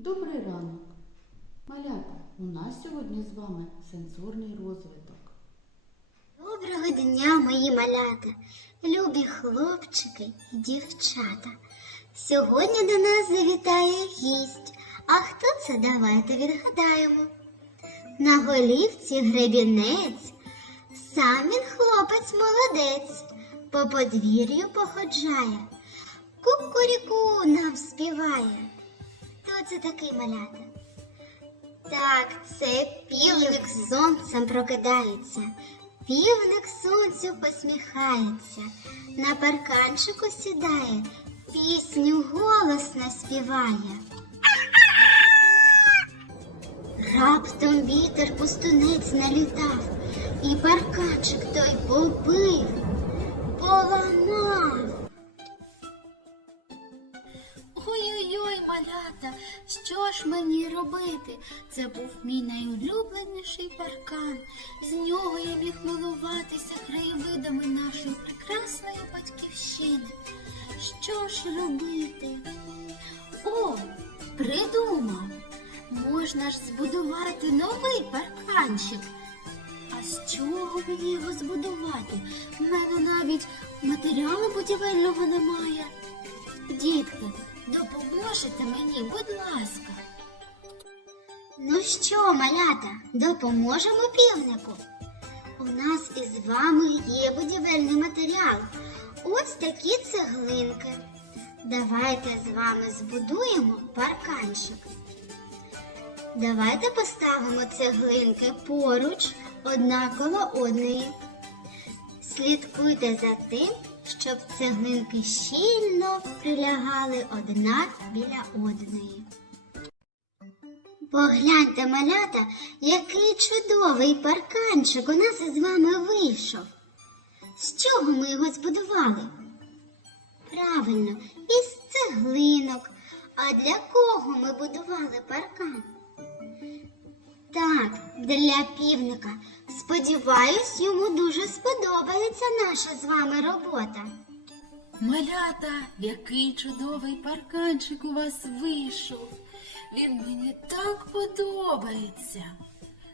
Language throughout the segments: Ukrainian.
Добрий ранок! Малята, у нас сьогодні з вами сенсорний розвиток. Доброго дня, мої малята, любі хлопчики і дівчата. Сьогодні до нас завітає гість. А хто це? Давайте відгадаємо. На голівці гребінець, сам він хлопець молодець, по подвір'ю походжає, кукуріку нам співає хто це такий малята? Так, це півник з сонцем прокидається. Півник сонцю посміхається, на парканчику сідає, пісню голосно співає. Раптом вітер пустунець налітав, і парканчик той побив, поламав. Ой-ой-ой, малята, що ж мені робити? Це був мій найулюбленіший паркан. З нього я міг милуватися краєвидами нашої прекрасної батьківщини. Що ж робити? О, придумав! Можна ж збудувати новий парканчик. А з чого мені його збудувати? У мене навіть матеріалу будівельного немає. Дітки, допоможете мені, будь ласка. Ну що, малята, допоможемо півнику? У нас із вами є будівельний матеріал. Ось такі цеглинки. Давайте з вами збудуємо парканчик. Давайте поставимо цеглинки поруч одна коло одної. Слідкуйте за тим, щоб цеглинки щільно прилягали одна біля одної. Погляньте, малята, який чудовий парканчик у нас із вами вийшов. З чого ми його збудували? Правильно, із цеглинок. А для кого ми будували паркан? Так, для півника. Сподіваюсь, йому дуже сподобається наша з вами робота. Малята, який чудовий парканчик у вас вийшов. Він мені так подобається.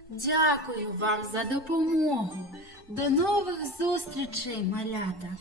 Дякую вам за допомогу. До нових зустрічей, малята.